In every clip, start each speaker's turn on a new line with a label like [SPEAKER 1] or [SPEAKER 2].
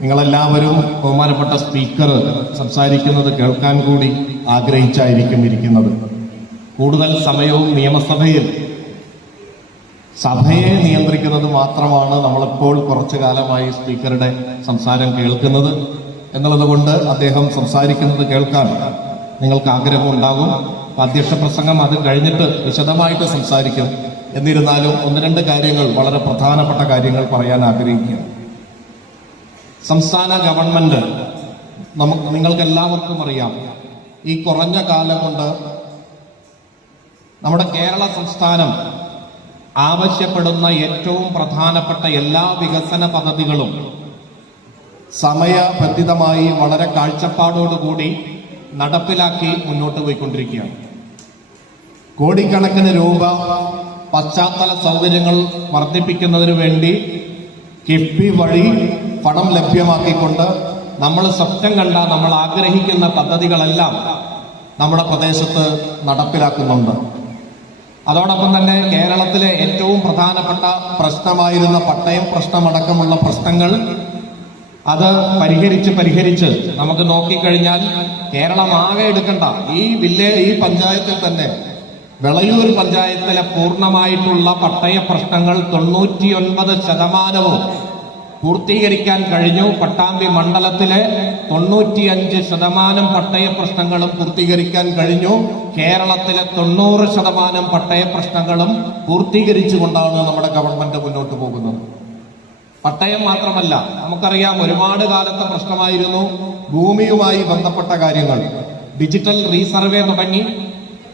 [SPEAKER 1] നിങ്ങളെല്ലാവരും ബഹുമാനപ്പെട്ട സ്പീക്കർ സംസാരിക്കുന്നത് കേൾക്കാൻ കൂടി ആഗ്രഹിച്ചായിരിക്കും ഇരിക്കുന്നത്. കൂടുതൽ സമയവും നിയമസഭയിൽ സഭയെ നിയന്ത്രിക്കുന്നത് മാത്രമാണ് നമ്മളിപ്പോൾ കുറച്ചു കാലമായി സ്പീക്കറുടെ സംസാരം കേൾക്കുന്നത്. എന്നുള്ളതുകൊണ്ട് അദ്ദേഹം സംസാരിക്കുന്നത് കേൾക്കാൻ നിങ്ങൾക്ക് ആഗ്രഹമുണ്ടാകും. അധ്യക്ഷ പ്രസംഗം അത് കഴിഞ്ഞിട്ട് വിശദമായിട്ട് സംസാരിക്കും. എന്നിരുന്നാലും ഒന്ന് രണ്ട് കാര്യങ്ങൾ വളരെ പ്രധാനപ്പെട്ട കാര്യങ്ങൾ പറയാൻ ആഗ്രഹിക്കുകയാണ് സംസ്ഥാന ഗവൺമെന്റ് നമുക്ക് നിങ്ങൾക്ക് എല്ലാവർക്കും അറിയാം. ഈ കുറഞ്ഞ കാലം കൊണ്ട് നമ്മുടെ കേരള സംസ്ഥാനം ആവശ്യപ്പെടുന്ന ഏറ്റവും പ്രധാനപ്പെട്ട എല്ലാ വികസന പദ്ധതികളും സമയബന്ധിതമായി വളരെ കാഴ്ചപ്പാടോടുകൂടി നടപ്പിലാക്കി മുന്നോട്ട് പോയിക്കൊണ്ടിരിക്കുകയാണ്. കോടിക്കണക്കിന് രൂപ പശ്ചാത്തല സൗകര്യങ്ങൾ വർദ്ധിപ്പിക്കുന്നതിന് വേണ്ടി കിഫ്ബി വഴി പണം ലഭ്യമാക്കിക്കൊണ്ട് നമ്മൾ സ്വപ്നം കണ്ട നമ്മൾ ആഗ്രഹിക്കുന്ന പദ്ധതികളെല്ലാം നമ്മുടെ പ്രദേശത്ത് നടപ്പിലാക്കുന്നുണ്ട്. അതോടൊപ്പം തന്നെ കേരളത്തിലെ ഏറ്റവും പ്രധാനപ്പെട്ട പ്രശ്നമായിരുന്ന പട്ടയം പ്രശ്നമടക്കമുള്ള പ്രശ്നങ്ങൾ അത് പരിഹരിച്ച് പരിഹരിച്ച് നമുക്ക് നോക്കിക്കഴിഞ്ഞാൽ കേരളം ആകെ എടുക്കണ്ട. ഈ വില്ലേ ഈ പഞ്ചായത്തിൽ തന്നെ വെളയൂർ പഞ്ചായത്തിലെ പൂർണമായിട്ടുള്ള പട്ടയ പ്രശ്നങ്ങൾ തൊണ്ണൂറ്റിയൊൻപത് ശതമാനവും പൂർത്തീകരിക്കാൻ കഴിഞ്ഞു. പട്ടാമ്പി മണ്ഡലത്തിലെ തൊണ്ണൂറ്റിയഞ്ച് ശതമാനം പട്ടയ പ്രശ്നങ്ങളും പൂർത്തീകരിക്കാൻ കഴിഞ്ഞു. കേരളത്തിലെ തൊണ്ണൂറ് ശതമാനം പട്ടയ പ്രശ്നങ്ങളും പൂർത്തീകരിച്ചുകൊണ്ടാണ് നമ്മുടെ ഗവൺമെന്റ് മുന്നോട്ട് പോകുന്നത്. പട്ടയം മാത്രമല്ല നമുക്കറിയാം ഒരുപാട് കാലത്തെ പ്രശ്നമായിരുന്നു. ഭൂമിയുമായി ബന്ധപ്പെട്ട കാര്യങ്ങൾ. ഡിജിറ്റൽ റീസർവേ തുടങ്ങി.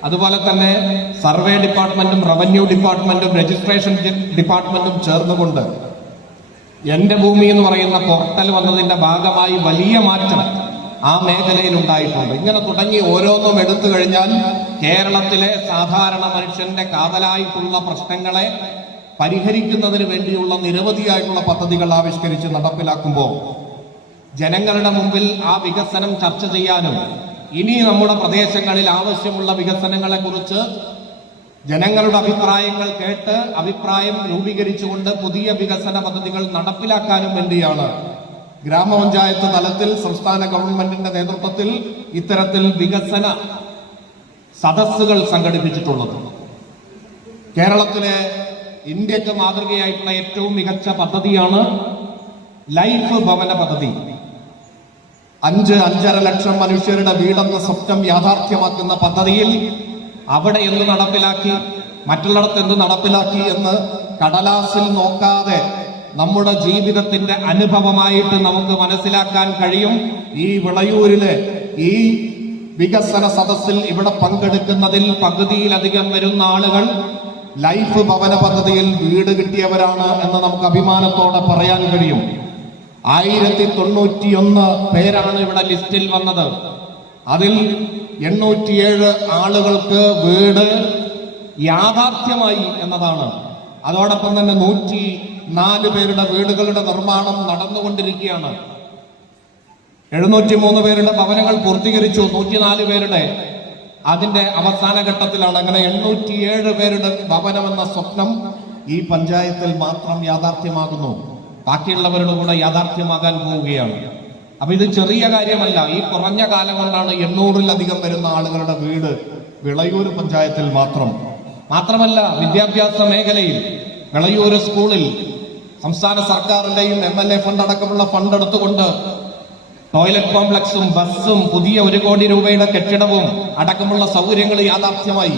[SPEAKER 1] അതുപോലെ തന്നെ സർവേ ഡിപ്പാർട്ട്മെന്റും റവന്യൂ ഡിപ്പാർട്ട്മെന്റും രജിസ്ട്രേഷൻ ഡിപ്പാർട്ട്മെന്റും ചേർന്നുകൊണ്ട് എന്റെ ഭൂമി എന്ന് പറയുന്ന പോർട്ടൽ വന്നതിന്റെ ഭാഗമായി വലിയ മാറ്റം ആ മേഖലയിൽ ഉണ്ടായിട്ടുണ്ട് ഇങ്ങനെ തുടങ്ങി ഓരോന്നും എടുത്തു കഴിഞ്ഞാൽ കേരളത്തിലെ സാധാരണ മനുഷ്യന്റെ കാതലായിട്ടുള്ള പ്രശ്നങ്ങളെ പരിഹരിക്കുന്നതിന് വേണ്ടിയുള്ള നിരവധിയായിട്ടുള്ള പദ്ധതികൾ ആവിഷ്കരിച്ച് നടപ്പിലാക്കുമ്പോൾ ജനങ്ങളുടെ മുമ്പിൽ ആ വികസനം ചർച്ച ചെയ്യാനും ഇനി നമ്മുടെ പ്രദേശങ്ങളിൽ ആവശ്യമുള്ള വികസനങ്ങളെ കുറിച്ച് ജനങ്ങളുടെ അഭിപ്രായങ്ങൾ കേട്ട് അഭിപ്രായം രൂപീകരിച്ചുകൊണ്ട് പുതിയ വികസന പദ്ധതികൾ നടപ്പിലാക്കാനും വേണ്ടിയാണ് ഗ്രാമപഞ്ചായത്ത് തലത്തിൽ സംസ്ഥാന ഗവൺമെന്റിന്റെ നേതൃത്വത്തിൽ ഇത്തരത്തിൽ വികസന സദസ്സുകൾ സംഘടിപ്പിച്ചിട്ടുള്ളത്. കേരളത്തിലെ ഇന്ത്യയ്ക്ക് മാതൃകയായിട്ടുള്ള ഏറ്റവും മികച്ച പദ്ധതിയാണ് ലൈഫ് ഭവന പദ്ധതി. അഞ്ച് അഞ്ചര ലക്ഷം മനുഷ്യരുടെ വീടെന്ന സ്വപ്നം യാഥാർത്ഥ്യമാക്കുന്ന പദ്ധതിയിൽ അവിടെ എന്ത് നടപ്പിലാക്കി? മറ്റുള്ളിടത്ത് എന്ത് നടപ്പിലാക്കി എന്ന് കടലാസിൽ നോക്കാതെ നമ്മുടെ ജീവിതത്തിന്റെ അനുഭവമായിട്ട് നമുക്ക് മനസ്സിലാക്കാൻ കഴിയും. ഈ വിളയൂരിലെ ഈ വികസന സദസ്സിൽ ഇവിടെ പങ്കെടുക്കുന്നതിൽ പകുതിയിലധികം വരുന്ന ആളുകൾ ലൈഫ് ഭവന പദ്ധതിയിൽ വീട് കിട്ടിയവരാണ് എന്ന് നമുക്ക് അഭിമാനത്തോടെ പറയാൻ കഴിയും. ആയിരത്തി തൊണ്ണൂറ്റിയൊന്ന് പേരാണ് ഇവിടെ ലിസ്റ്റിൽ വന്നത്. അതിൽ എണ്ണൂറ്റിയേഴ് ആളുകൾക്ക് വീട് യാഥാർത്ഥ്യമായി എന്നതാണ്. അതോടൊപ്പം തന്നെ നൂറ്റി നാല് പേരുടെ വീടുകളുടെ നിർമ്മാണം നടന്നുകൊണ്ടിരിക്കുകയാണ്. എഴുന്നൂറ്റി മൂന്ന് പേരുടെ ഭവനങ്ങൾ പൂർത്തീകരിച്ചു. നൂറ്റിനാല് പേരുടെ അതിന്റെ അവസാന ഘട്ടത്തിലാണ്. അങ്ങനെ എണ്ണൂറ്റിയേഴ് പേരുടെ ഭവനമെന്ന സ്വപ്നം ഈ പഞ്ചായത്തിൽ മാത്രം യാഥാർത്ഥ്യമാകുന്നു. ബാക്കിയുള്ളവരുടെ കൂടെ യാഥാർത്ഥ്യമാകാൻ പോവുകയാണ്. അപ്പൊ ഇത് ചെറിയ കാര്യമല്ല. ഈ കുറഞ്ഞ കാലം കൊണ്ടാണ് എണ്ണൂറിലധികം വരുന്ന ആളുകളുടെ വീട് വിളയൂർ പഞ്ചായത്തിൽ മാത്രം. മാത്രമല്ല വിദ്യാഭ്യാസ മേഖലയിൽ വിളയൂർ സ്കൂളിൽ സംസ്ഥാന സർക്കാരിന്റെയും എം എൽ എ ഫണ്ട് അടക്കമുള്ള ഫണ്ട് എടുത്തുകൊണ്ട് ടോയ്ലറ്റ് കോംപ്ലക്സും ബസ്സും പുതിയ ഒരു കോടി രൂപയുടെ കെട്ടിടവും അടക്കമുള്ള സൗകര്യങ്ങൾ യാഥാർത്ഥ്യമായി.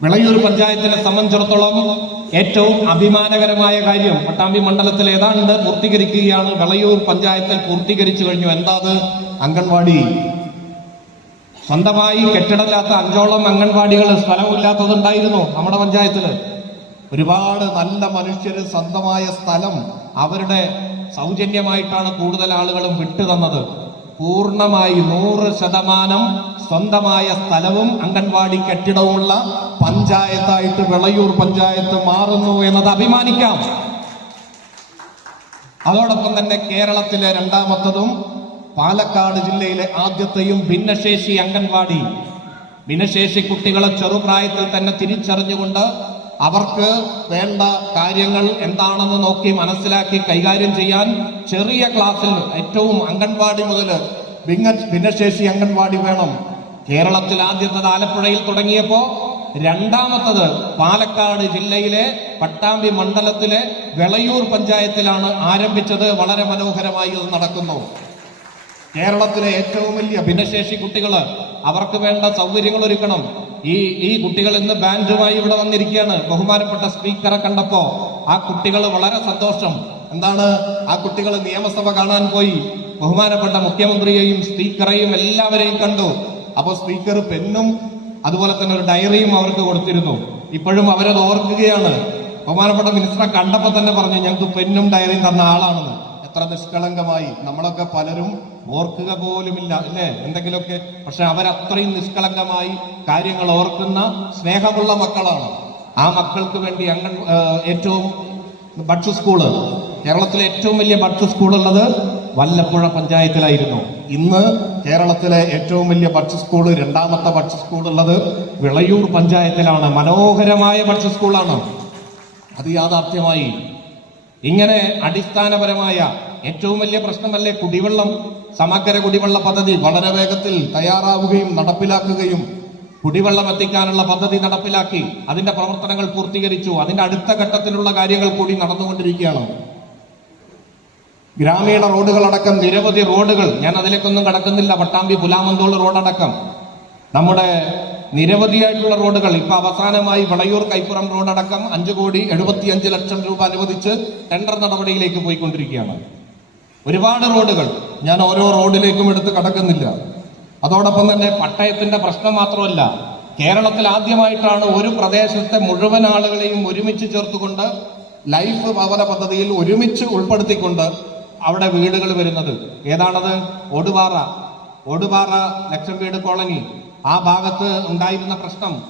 [SPEAKER 1] വിളയൂർ പഞ്ചായത്തിനെ സംബന്ധിച്ചിടത്തോളം ഏറ്റവും അഭിമാനകരമായ കാര്യം പട്ടാമ്പി മണ്ഡലത്തിൽ ഏതാണ്ട് പൂർത്തീകരിക്കുകയാണ്. വെളയൂർ പഞ്ചായത്തിൽ പൂർത്തീകരിച്ചു കഴിഞ്ഞു. എന്താ അത് അംഗൻവാടി. സ്വന്തമായി കെട്ടിടമില്ലാത്ത അഞ്ചോളം അംഗൻവാടികൾ സ്ഥലമില്ലാത്തതുണ്ടായിരുന്നു നമ്മുടെ പഞ്ചായത്തിൽ. ഒരുപാട് നല്ല മനുഷ്യർ സ്വന്തമായ സ്ഥലം അവരുടെ സൗജന്യമായിട്ടാണ് കൂടുതൽ ആളുകളും വിട്ടു തന്നത് പൂർണമായി നൂറ് ശതമാനം സ്വന്തമായ സ്ഥലവും അംഗൻവാടി കെട്ടിടവുമുള്ള പഞ്ചായത്തായിട്ട് വിളയൂർ പഞ്ചായത്ത് മാറുന്നു എന്നത് അഭിമാനിക്കാം. അതോടൊപ്പം തന്നെ കേരളത്തിലെ രണ്ടാമത്തതും പാലക്കാട് ജില്ലയിലെ ആദ്യത്തെയും ഭിന്നശേഷി അംഗൻവാടി. ഭിന്നശേഷി കുട്ടികളെ ചെറുപ്രായത്തിൽ തന്നെ തിരിച്ചറിഞ്ഞുകൊണ്ട് അവർക്ക് വേണ്ട കാര്യങ്ങൾ എന്താണെന്ന് നോക്കി മനസ്സിലാക്കി കൈകാര്യം ചെയ്യാൻ ചെറിയ ക്ലാസ്സിൽ ഏറ്റവും അംഗൻവാടി മുതൽ ഭിന്ന ഭിന്നശേഷി അംഗൻവാടി വേണം. കേരളത്തിൽ ആദ്യത്തത് ആലപ്പുഴയിൽ തുടങ്ങിയപ്പോ രണ്ടാമത്തത് പാലക്കാട് ജില്ലയിലെ പട്ടാമ്പി മണ്ഡലത്തിലെ വെളയൂർ പഞ്ചായത്തിലാണ് ആരംഭിച്ചത്. വളരെ മനോഹരമായി ഇത് നടക്കുന്നു. കേരളത്തിലെ ഏറ്റവും വലിയ ഭിന്നശേഷി കുട്ടികൾ അവർക്ക് വേണ്ട സൗകര്യങ്ങൾ ഒരുക്കണം. ഈ ഈ കുട്ടികൾ ഇന്ന് ബാൻഡുമായി ഇവിടെ വന്നിരിക്കുകയാണ്. ബഹുമാനപ്പെട്ട സ്പീക്കറെ കണ്ടപ്പോ ആ കുട്ടികൾ വളരെ സന്തോഷം. എന്താണ്? ആ കുട്ടികൾ നിയമസഭ കാണാൻ പോയി. ബഹുമാനപ്പെട്ട മുഖ്യമന്ത്രിയെയും സ്പീക്കറെയും എല്ലാവരെയും കണ്ടു. അപ്പോൾ സ്പീക്കർ പെന്നും അതുപോലെ തന്നെ ഒരു ഡയറിയും അവർക്ക് കൊടുത്തിരുന്നു. ഇപ്പോഴും അവരത് ഓർക്കുകയാണ്. ബഹുമാനപ്പെട്ട മിനിസ്റ്ററെ കണ്ടപ്പോൾ തന്നെ പറഞ്ഞു ഞങ്ങൾക്ക് പെന്നും ഡയറിയും തന്ന ആളാണെന്ന്. എത്ര നിഷ്കളങ്കമായി. നമ്മളൊക്കെ പലരും ഓർക്കുക പോലുമില്ല അല്ലേ? എന്തെങ്കിലുമൊക്കെ. പക്ഷെ അവരത്രയും നിഷ്കളങ്കമായി കാര്യങ്ങൾ ഓർക്കുന്ന സ്നേഹമുള്ള മക്കളാണ്. ആ മക്കൾക്ക് വേണ്ടി അംഗൻ ഏറ്റവും ഭക്ഷ്യ സ്കൂൾ. കേരളത്തിലെ ഏറ്റവും വലിയ ഭക്ഷ്യ സ്കൂൾ ഉള്ളത് വല്ലപ്പുഴ പഞ്ചായത്തിലായിരുന്നു. ഇന്ന് കേരളത്തിലെ ഏറ്റവും വലിയ ഭക്ഷ്യ സ്കൂൾ രണ്ടാമത്തെ ഭക്ഷ്യ സ്കൂൾ ഉള്ളത് വിളയൂർ പഞ്ചായത്തിലാണ്. മനോഹരമായ ഭക്ഷ്യ സ്കൂളാണ്. അത് യാഥാർത്ഥ്യമായി ഇങ്ങനെ അടിസ്ഥാനപരമായ ഏറ്റവും വലിയ പ്രശ്നമല്ലേ കുടിവെള്ളം? സമഗ്ര കുടിവെള്ള പദ്ധതി വളരെ വേഗത്തിൽ തയ്യാറാവുകയും നടപ്പിലാക്കുകയും കുടിവെള്ളം എത്തിക്കാനുള്ള പദ്ധതി നടപ്പിലാക്കി. അതിന്റെ പ്രവർത്തനങ്ങൾ പൂർത്തീകരിച്ചു. അതിന്റെ അടുത്ത ഘട്ടത്തിലുള്ള കാര്യങ്ങൾ കൂടി നടന്നുകൊണ്ടിരിക്കുകയാണ്. ഗ്രാമീണ റോഡുകളടക്കം നിരവധി റോഡുകൾ. ഞാൻ അതിലേക്കൊന്നും കടക്കുന്നില്ല. പട്ടാമ്പി പുലാമന്തോൾ റോഡടക്കം. നമ്മുടെ നിരവധിയായിട്ടുള്ള റോഡുകൾ. ഇപ്പൊ അവസാനമായി വളയൂർ കൈപ്പുറം റോഡടക്കം അഞ്ചു കോടി എഴുപത്തിയഞ്ച് ലക്ഷം രൂപ അനുവദിച്ച് ടെൻഡർ നടപടിയിലേക്ക് പോയിക്കൊണ്ടിരിക്കുകയാണ്. ഒരുപാട് റോഡുകൾ. ഞാൻ ഓരോ റോഡിലേക്കും എടുത്ത് കടക്കുന്നില്ല. അതോടൊപ്പം തന്നെ പട്ടയത്തിന്റെ പ്രശ്നം മാത്രമല്ല കേരളത്തിൽ ആദ്യമായിട്ടാണ് ഒരു പ്രദേശത്തെ മുഴുവൻ ആളുകളെയും ഒരുമിച്ച് ചേർത്തുകൊണ്ട് ലൈഫ് ഭവന പദ്ധതിയിൽ ഒരുമിച്ച് ഉൾപ്പെടുത്തിക്കൊണ്ട് അവിടെ വീടുകൾ വരുന്നത്. ഏതാണത്? ഒടുപാറ ഒടുപാറ ലക്ഷം വീട് കോളനി. ആ ഭാഗത്ത് ഉണ്ടായിരുന്ന പ്രശ്നം.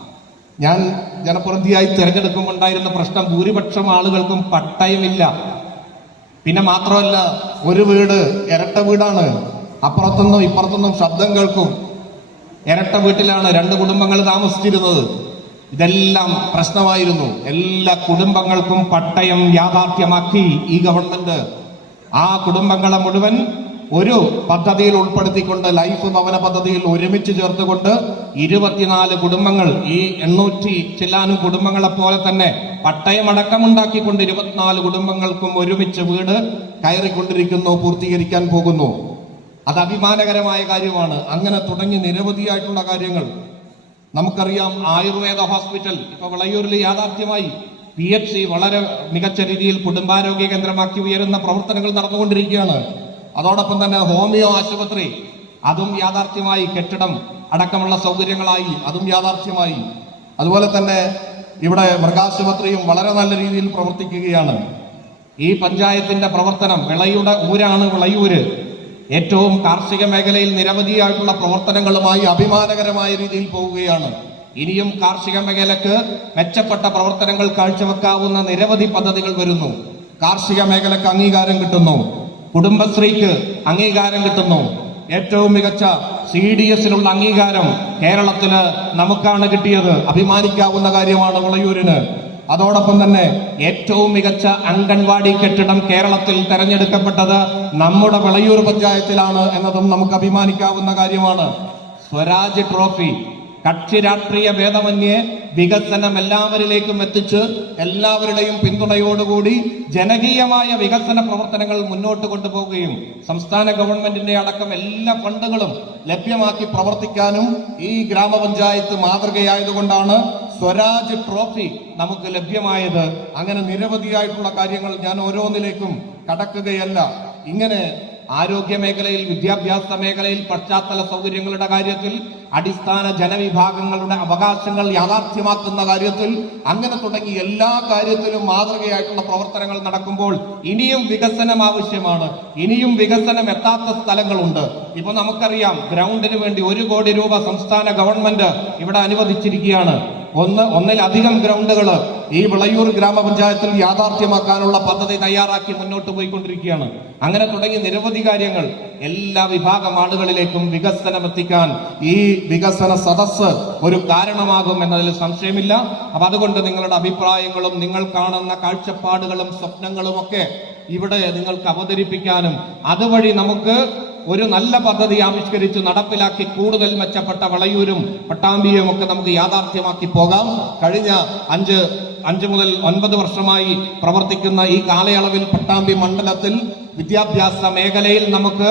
[SPEAKER 1] ഞാൻ ജനപ്രതിയായി തിരഞ്ഞെടുക്കുമ്പോൾ ഉണ്ടായിരുന്ന പ്രശ്നം ഭൂരിപക്ഷം ആളുകൾക്കും പട്ടയമില്ല. പിന്നെ മാത്രമല്ല ഒരു വീട് ഇരട്ട വീടാണ്. അപ്പുറത്തുനിന്നും ഇപ്പുറത്തുനിന്നും ശബ്ദം കേൾക്കും. ഇരട്ട വീട്ടിലാണ് രണ്ട് കുടുംബങ്ങൾ താമസിച്ചിരുന്നത്. ഇതെല്ലാം പ്രശ്നമായിരുന്നു. എല്ലാ കുടുംബങ്ങൾക്കും പട്ടയം യാഥാർത്ഥ്യമാക്കി ഈ ഗവൺമെന്റ്. ആ കുടുംബങ്ങളെ മുഴുവൻ ഒരു പദ്ധതിയിൽ ഉൾപ്പെടുത്തിക്കൊണ്ട് ലൈഫ് ഭവന പദ്ധതിയിൽ ഒരുമിച്ച് ചേർത്തുകൊണ്ട് ഇരുപത്തിനാല് കുടുംബങ്ങൾ ഈ എണ്ണൂറ്റി ചില്ലാനും കുടുംബങ്ങളെ പോലെ തന്നെ പട്ടയമടക്കമുണ്ടാക്കിക്കൊണ്ട് ഇരുപത്തിനാല് കുടുംബങ്ങൾക്കും ഒരുമിച്ച് വീട് കയറിക്കൊണ്ടിരിക്കുന്നു പൂർത്തീകരിക്കാൻ പോകുന്നു. അത് അഭിമാനകരമായ കാര്യമാണ്. അങ്ങനെ തുടങ്ങി നിരവധിയായിട്ടുള്ള കാര്യങ്ങൾ. നമുക്കറിയാം ആയുർവേദ ഹോസ്പിറ്റൽ ഇപ്പൊ വിളയൂരിൽ യാഥാർത്ഥ്യമായി പി എച്ച് സി വളരെ മികച്ച രീതിയിൽ കുടുംബാരോഗ്യ കേന്ദ്രമാക്കി ഉയരുന്ന പ്രവർത്തനങ്ങൾ നടന്നുകൊണ്ടിരിക്കുകയാണ്. അതോടൊപ്പം തന്നെ ഹോമിയോ ആശുപത്രി അതും യാഥാർത്ഥ്യമായി കെട്ടിടം അടക്കമുള്ള സൗകര്യങ്ങളായി അതും യാഥാർത്ഥ്യമായി. അതുപോലെ തന്നെ ഇവിടെ മൃഗാശുപത്രിയും വളരെ നല്ല രീതിയിൽ പ്രവർത്തിക്കുകയാണ്. ഈ പഞ്ചായത്തിന്റെ പ്രവർത്തനം വിളയുടെ ഊരാണ് വിളയൂര്. ഏറ്റവും കാർഷിക മേഖലയിൽ നിരവധിയായിട്ടുള്ള പ്രവർത്തനങ്ങളുമായി അഭിമാനകരമായ രീതിയിൽ പോവുകയാണ്. ഇനിയും കാർഷിക മേഖലക്ക് മെച്ചപ്പെട്ട പ്രവർത്തനങ്ങൾ കാഴ്ചവെക്കാവുന്ന നിരവധി പദ്ധതികൾ വരുന്നു. കാർഷിക മേഖലക്ക് അംഗീകാരം കിട്ടുന്നു. കുടുംബശ്രീക്ക് അംഗീകാരം കിട്ടുന്നു. ഏറ്റവും മികച്ച സി ഡി എസിനുള്ള അംഗീകാരം കേരളത്തിൽ നമുക്കാണ് കിട്ടിയത്. അഭിമാനിക്കാവുന്ന കാര്യമാണ് ഉളയൂരിന് അതോടൊപ്പം തന്നെ ഏറ്റവും മികച്ച അംഗൻവാടി കെട്ടിടം കേരളത്തിൽ തെരഞ്ഞെടുക്കപ്പെട്ടത് നമ്മുടെ വിളയൂർ പഞ്ചായത്തിലാണ് എന്നതും നമുക്ക് അഭിമാനിക്കാവുന്ന കാര്യമാണ്. സ്വരാജ് ട്രോഫി കക്ഷി രാഷ്ട്രീയ ഭേദമന്യേ വികസനം എല്ലാവരിലേക്കും എത്തിച്ച് എല്ലാവരുടെയും പിന്തുണയോടുകൂടി ജനകീയമായ വികസന പ്രവർത്തനങ്ങൾ മുന്നോട്ട് കൊണ്ടുപോവുകയും സംസ്ഥാന ഗവൺമെന്റിന്റെ അടക്കം എല്ലാ ഫണ്ടുകളും ലഭ്യമാക്കി പ്രവർത്തിക്കാനും ഈ ഗ്രാമപഞ്ചായത്ത് മാതൃകയായതുകൊണ്ടാണ് സ്വരാജ് ട്രോഫി നമുക്ക് ലഭ്യമായത്. അങ്ങനെ നിരവധിയായിട്ടുള്ള കാര്യങ്ങൾ ഞാൻ ഓരോന്നിലേക്കും കടക്കുകയല്ല. ഇങ്ങനെ ആരോഗ്യ മേഖലയിൽ വിദ്യാഭ്യാസ മേഖലയിൽ പശ്ചാത്തല സൗകര്യങ്ങളുടെ കാര്യത്തിൽ അടിസ്ഥാന ജനവിഭാഗങ്ങളുടെ അവകാശങ്ങൾ യാഥാർത്ഥ്യമാക്കുന്ന കാര്യത്തിൽ അങ്ങനെ തുടങ്ങി എല്ലാ കാര്യത്തിലും മാതൃകയായിട്ടുള്ള പ്രവർത്തനങ്ങൾ നടക്കുമ്പോൾ ഇനിയും വികസനം ആവശ്യമാണ്. ഇനിയും വികസനം എത്താത്ത സ്ഥലങ്ങളുണ്ട്. ഇപ്പൊ നമുക്കറിയാം ഗ്രൗണ്ടിന് വേണ്ടി ഒരു കോടി രൂപ സംസ്ഥാന ഗവൺമെന്റ് ഇവിടെ അനുവദിച്ചിരിക്കുകയാണ്. ഒന്ന് ഒന്നിലധികം ഗ്രൗണ്ടുകൾ ഈ വിളയൂർ ഗ്രാമപഞ്ചായത്തിൽ യാഥാർത്ഥ്യമാക്കാനുള്ള പദ്ധതി തയ്യാറാക്കി മുന്നോട്ട് പോയിക്കൊണ്ടിരിക്കുകയാണ്. അങ്ങനെ തുടങ്ങി നിരവധി കാര്യങ്ങൾ എല്ലാ വിഭാഗം ആളുകളിലേക്കും വികസനം എത്തിക്കാൻ ഈ വികസന സദസ്സ് ഒരു കാരണമാകും എന്നതിൽ സംശയമില്ല. അപ്പൊ അതുകൊണ്ട് നിങ്ങളുടെ അഭിപ്രായങ്ങളും നിങ്ങൾ കാണുന്ന കാഴ്ചപ്പാടുകളും സ്വപ്നങ്ങളും ഒക്കെ ഇവിടെ നിങ്ങൾക്ക് അവതരിപ്പിക്കാനും അതുവഴി നമുക്ക് ഒരു നല്ല പദ്ധതി ആവിഷ്കരിച്ച് നടപ്പിലാക്കി കൂടുതൽ മെച്ചപ്പെട്ട വളയൂരും പട്ടാമ്പിയും ഒക്കെ നമുക്ക് യാഥാർത്ഥ്യമാക്കി പോകാം. കഴിഞ്ഞ അഞ്ച് അഞ്ച് മുതൽ ഒൻപത് വർഷമായി പ്രവർത്തിക്കുന്ന ഈ കാലയളവിൽ പട്ടാമ്പി മണ്ഡലത്തിൽ വിദ്യാഭ്യാസ മേഖലയിൽ നമുക്ക്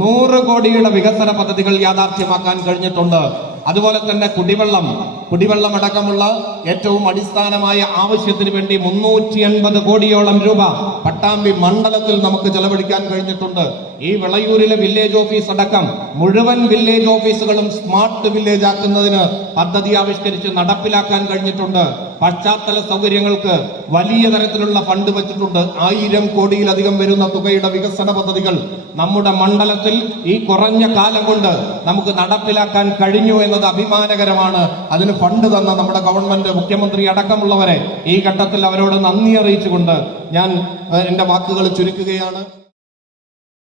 [SPEAKER 1] നൂറ് കോടിയുടെ വികസന പദ്ധതികൾ യാഥാർത്ഥ്യമാക്കാൻ കഴിഞ്ഞിട്ടുണ്ട്. അതുപോലെ തന്നെ കുടിവെള്ളം കുടിവെള്ളം അടക്കമുള്ള ഏറ്റവും അടിസ്ഥാനമായ ആവശ്യത്തിന് വേണ്ടി മുന്നൂറ്റി എൺപത് കോടിയോളം രൂപ പട്ടാമ്പി മണ്ഡലത്തിൽ നമുക്ക് ചെലവഴിക്കാൻ കഴിഞ്ഞിട്ടുണ്ട്. ഈ വിളയൂരിലെ വില്ലേജ് ഓഫീസ് അടക്കം മുഴുവൻ വില്ലേജ് ഓഫീസുകളും സ്മാർട്ട് വില്ലേജ് ആക്കുന്നതിന് പദ്ധതി ആവിഷ്കരിച്ച് നടപ്പിലാക്കാൻ കഴിഞ്ഞിട്ടുണ്ട്. പശ്ചാത്തല സൗകര്യങ്ങൾക്ക് വലിയ തരത്തിലുള്ള ഫണ്ട് വെച്ചിട്ടുണ്ട്. ആയിരം കോടിയിലധികം വരുന്ന തുകയുടെ വികസന പദ്ധതികൾ നമ്മുടെ മണ്ഡലത്തിൽ ഈ കുറഞ്ഞ കാലം കൊണ്ട് നമുക്ക് നടപ്പിലാക്കാൻ കഴിഞ്ഞു എന്നത് അഭിമാനകരമാണ്. അതിന് ഫണ്ട് തന്ന നമ്മുടെ ഗവൺമെന്റ് മുഖ്യമന്ത്രി അടക്കമുള്ളവരെ ഈ ഘട്ടത്തിൽ അവരോട് നന്ദി അറിയിച്ചുകൊണ്ട് ഞാൻ എന്റെ വാക്കുകൾ ചുരുക്കുകയാണ്.